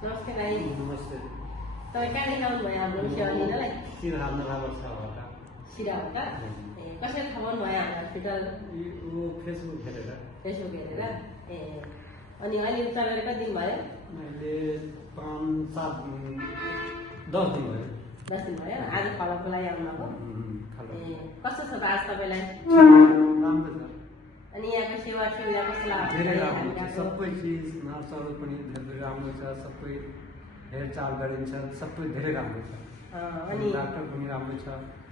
नमस्ते भाइ। नमस्ते। तपाईँ कहाँदेखि आउनुभयो हाम्रो सेवा लिनलाई? सिधा राम्रो छ होला। सिराबाट? ए कसरी थाहा पाउनुभयो हाम्रो हस्पिटल? यो फेसबुक हेरेर। फेसबुक हेरेर? ए अनि अहिले तपाईँले कति दिन भयो? मैले 5-7 10 दिन भयो। 10 दिन भयो? आज फलोको लागि आउनुभएको? ए कस्तो छ आज तपाईँलाई? राम्रो छ। अनि यहाँको सेवा सुविधा कस्तो लाग्छ? धेरै राम्रो छ। सबै चिज नर्सहरू पनि धेरै राम्रो छ। सबै हेरचाह गरिन्छ। सबै धेरै राम्रो छ। अनि डाक्टर पनि राम्रो छ।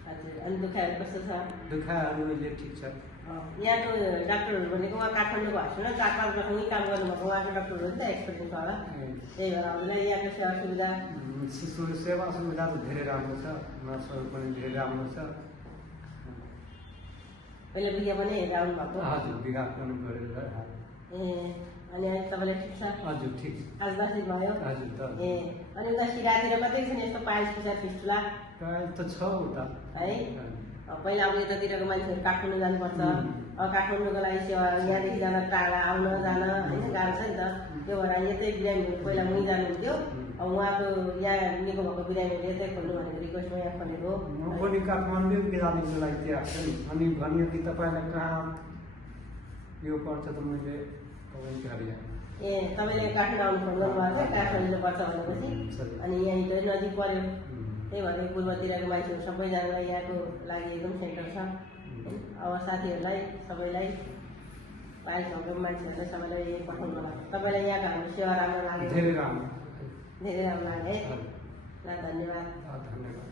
हजुर। अनि दुखाइहरू कस्तो छ? दुखाइहरू अहिले ठिक छ। यहाँको डाक्टरहरू भनेको उहाँ काठमाडौँको हस्पिटलमा 4-5 वर्षमै काम गर्नुभएको उहाँको डाक्टरहरू नि त एक्सपिरियन्स होला। त्यही भएर हामीलाई यहाँको सेवा सुविधा सेवा सुविधा त धेरै राम्रो छ। नर्सहरू पनि धेरै राम्रो छ। पहिले विज्ञापन हेरेर आउनुभएको? हजुर, विज्ञापन गरेर। ए अनि अहिले तपाईँलाई ठिक छ? हजुर, ठिक छ। आज 10 दिन भयो? हजुर। ए अनि उता सिरातिर मात्रै छ नि यस्तो पाइल्स पिसाब फिस्टुला? पाइल्स त छ उता है। पहिला अब यतातिरको मान्छेहरू काठमाडौँ जानुपर्छ। काठमाडौँको लागि सेवा यहाँदेखि जान टाढा आउन जान होइन गाह्रो छ नि त। त्यो भएर यतै बिरामीहरू पहिला उहीँ जानुहुन्थ्यो। अब उहाँको यहाँ निको भएको बिरामीहरू यतै खोल्नु भनेको रिक्वेस्टमा यहाँ खोलेको। म पनि काठमाडौँ जानेको लागि त्यहाँ छ नि। अनि भन्यो कि तपाईँलाई कहाँ यो पर्छ त मैले ए तपाईँले काठमाडौँ फोन गर्नुभएको थियो काठमाडौँ पर्छ भनेपछि अनि यहीँ नजिक पर्यो। त्यही भएर पूर्वतिरको मान्छेहरू सबैजनालाई यहाँको लागि एकदम सेन्टर छ। अब साथीहरूलाई सबैलाई पाइल्स भएको मान्छेहरूलाई सबैलाई यही पठाउनु होला। तपाईँलाई यहाँको हाम्रो सेवा राम्रो लाग्यो? धेरै राम्रो लाग्यो है। ल धन्यवाद। धन्यवाद।